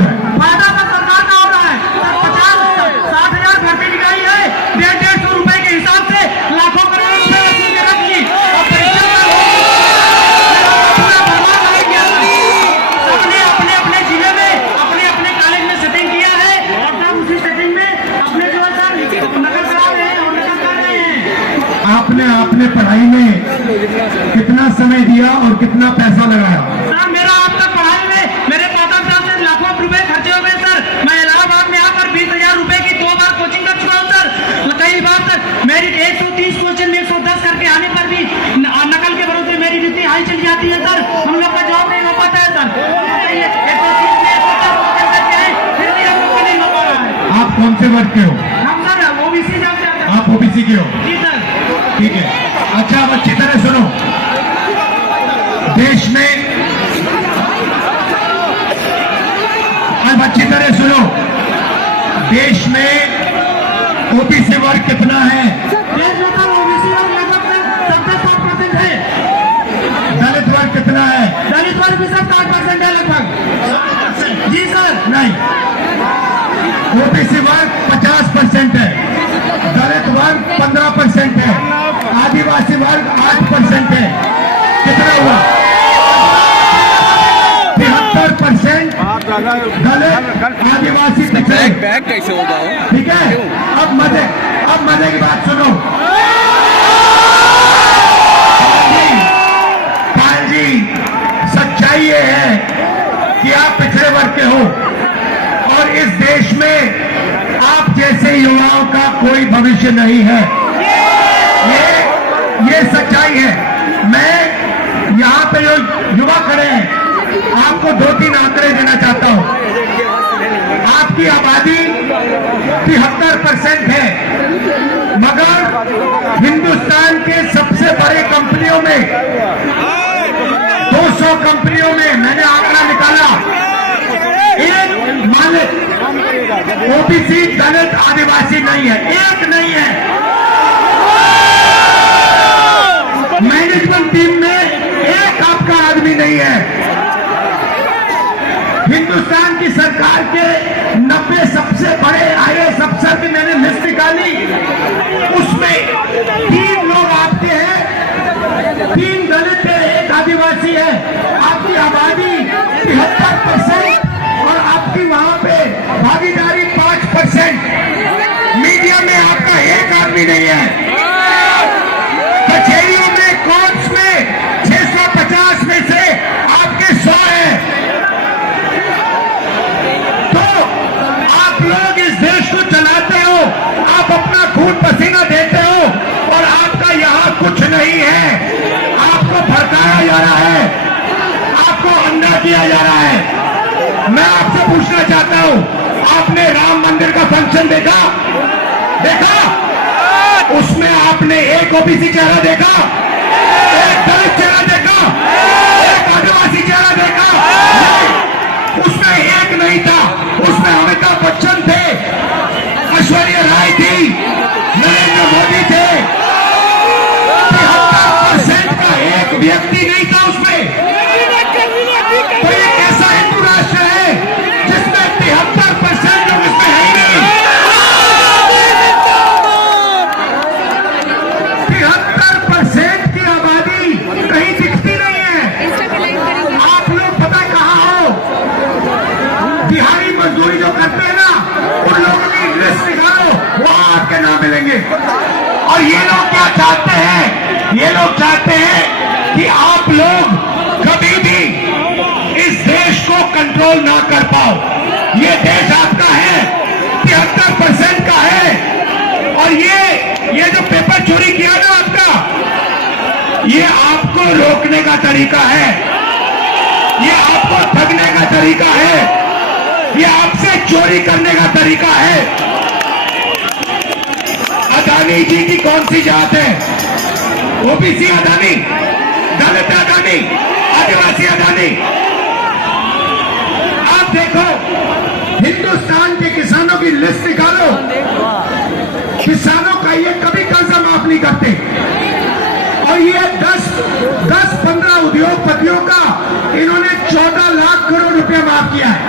रहा है? फायदा तो सरकार का हो रहा है। 50-60 हजार भर्ती निकाली है, 150 रुपए के हिसाब से लाखों करोड़ रुपए वसूल के रख ली और परीक्षा का पूरा बर्बाद कर दिया। सबने अपने अपने जिले में अपने अपने कॉलेज में सेटिंग किया है और सब उसी सेटिंग में अपने जो है सर नकल करा रहे हैं और नकल कर रहे हैं। आपने पढ़ाई में कितना समय दिया और कितना पैसा लगाया? सर मेरा अब तक पढ़ाई में मेरे माता पिता से लाखों रुपए खर्चे हो गए सर। मैं इलाहाबाद में आकर 20,000 रुपए की 2 बार कोचिंग कर चुका हूँ सर। कई बार तक मेरी 130 क्वेश्चन में 110 करके आने पर भी नकल के भरोसे मेरी ड्यूटी हाई चली जाती है सर। हम लोग का जॉब नहीं हो पाता है सर। 130 में 110 क्वेश्चन करके आए फिर भी हम लोग का नहीं हो पा रहा है। आप कौन से वर्ग के हो? हम सर ओबीसी जाते हैं। आप ओबीसी के हो? जी सर। ठीक है। अच्छा, अब अच्छी तरह सुनो। देश में अब अच्छी तरह सुनो, देश में ओबीसी वर्ग कितना है? देश में सर ओबीसी वर्ग लगभग 70-60% है। दलित वर्ग कितना है? दलित वर्ग भी सर 60% है लगभग। जी सर। नहीं, ओबीसी वर्ग 50% है, दलित वर्ग 15% है, आदिवासी वर्ग 8% है। कितना हुआ? 73% दलित आदिवासी पिछड़े। बैग कैसे होगा? ठीक है। अब मजे की बात सुनो। पाल जी, सच्चाई ये है कि आप पिछड़े वर्ग के हो और इस देश में आप जैसे युवाओं का कोई भविष्य नहीं है। ये सच्चाई है। मैं यहाँ पे जो युवा खड़े हैं आपको 2-3 आंकड़े देना चाहता हूँ। आपकी आबादी 73% है, मगर हिंदुस्तान के सबसे बड़े कंपनियों में 200 कंपनियों में मैंने आंकड़ा निकाला, एक मालिक ओबीसी दलित आदिवासी नहीं है, एक नहीं है। मैनेजमेंट टीम में एक आपका आदमी नहीं है। हिंदुस्तान की सरकार के 90 सबसे बड़े आईएएस अफसर की मैंने लिस्ट निकाली, उसमें 3 लोग आपके हैं, 3 दलित है, 1 आदिवासी है। आपकी आबादी 73% और आपकी वहां पे भागीदारी 5%। मीडिया में आपका एक आदमी नहीं है। कचहरियों में, कोर्ट्स में 650 में से आपके 100 हैं। तो आप लोग इस देश को चलाते हो, आप अपना खून पसीना देते हो और आपका यहाँ कुछ नहीं है। आपको भड़काया जा रहा है, आपको अंधा किया जा रहा है। मैं आपसे पूछना चाहता हूँ, आपने राम मंदिर का फंक्शन देखा? उसमें आपने एक ओबीसी चेहरा देखा, एक दलित चेहरा देखा, एक आदिवासी चेहरा देखा? नहीं, उसमें एक नहीं था। उसमें अमिताभ बच्चन थे, ऐश्वर्या राय थी, नरेंद्र मोदी थे। 73% का एक व्यक्ति नहीं था उसमें। तो ये कैसा हिंदू राष्ट्र है जिसमें 73% लोग इसमें है ही नहीं? 73% की आबादी कहीं दिखती नहीं है। आप लोग पता कहाँ हो? दिहाड़ी मजदूरी जो करते हैं ना, उन लोगों की लिस्ट निकालो, वहां आपके नाम मिलेंगे। और ये लोग क्या चाहते हैं? ये लोग चाहते हैं कि आप लोग कभी भी इस देश को कंट्रोल ना कर पाओ। ये देश आपका है, 73% का है। और ये जो पेपर चोरी किया ना आपका, ये आपको रोकने का तरीका है, ये आपको ठगने का तरीका है, ये आपसे चोरी करने का तरीका है। अदानी जी की कौन सी जात है? ओबीसी अदानी, दलित अदानी, आदिवासी अदानी। आप देखो, हिंदुस्तान के किसानों की लिस्ट निकालो, किसानों का ये कभी कर्जा माफ नहीं करते। और ये 10-15 उद्योगपतियों का इन्होंने 14 लाख करोड़ रुपया माफ किया है।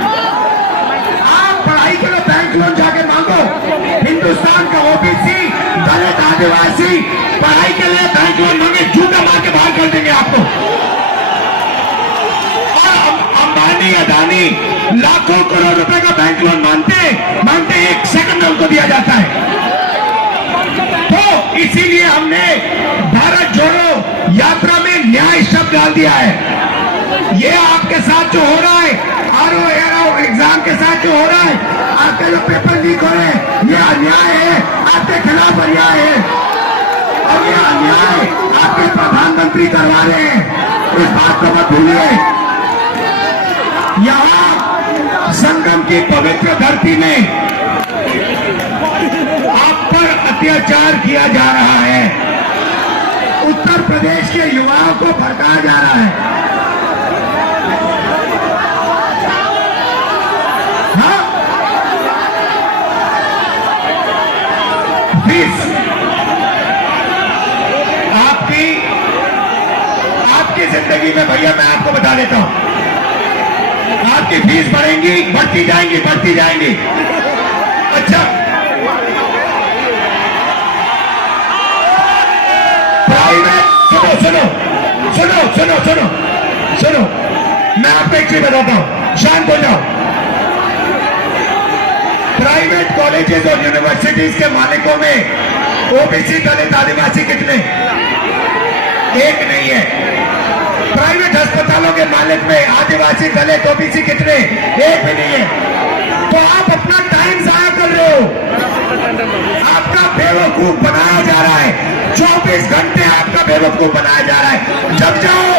बैंक लोन जाके मांगो। हिंदुस्तान का ओबीसी, दलित, आदिवासी पढ़ाई के लिए बैंक लोन मांगे, जूता मार के बाहर कर देंगे आपको। और अंबानी, अदानी लाखों करोड़ रुपए का बैंक लोन मांगते 1 सेकंड में उनको दिया जाता है। तो इसीलिए हमने भारत जोड़ो यात्रा में न्याय शब्द डाल दिया है। ये आपके साथ जो हो रहा है, आरओ एग्जाम के साथ जो हो रहा है, आपके जो पेपर लीक हो रहे हैं, ये अन्याय है, आपके खिलाफ अन्याय है। और ये अन्याय आपके प्रधानमंत्री करवा रहे हैं, इस बात को मत भूलिए। यहाँ संगम की पवित्र धरती में आप पर अत्याचार किया जा रहा है। उत्तर प्रदेश के युवाओं को भड़काया जा रहा है। हाँ, फीस आपकी जिंदगी में भैया मैं आपको बता देता हूं, आपकी फीस बढ़ेंगी, बढ़ती जाएंगी। अच्छा, प्राइवेट, सुनो, मैं आपको एक चीज बताता हूं, शांत हो जाओ। प्राइवेट कॉलेजेस और यूनिवर्सिटीज के मालिकों में ओबीसी, दलित, आदिवासी कितने? एक नहीं है। प्राइवेट अस्पतालों के मालिक में आदिवासी, दलित, ओबीसी कितने? एक भी नहीं है। तो आप अपना टाइम जाया कर रहे हो, आपका बेवकूफ बनाया जा रहा है। 24 घंटे आपका बेवकूफ बनाया जा रहा है। जग जाओ,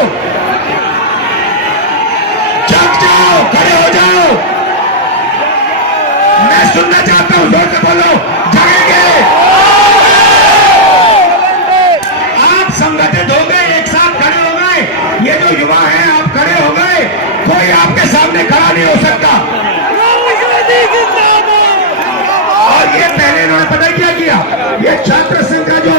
खड़े हो जाओ। मैं सुनना चाहता हूं, जोर से बोलो, जगेंगे। आप संगठित हो गए, एक साथ खड़े हो गए। ये जो युवा हैं, आप खड़े हो गए, कोई आपके सामने खड़ा नहीं हो सकता। और ये पहले इन्होंने पता क्या किया, ये छात्र संघ का जो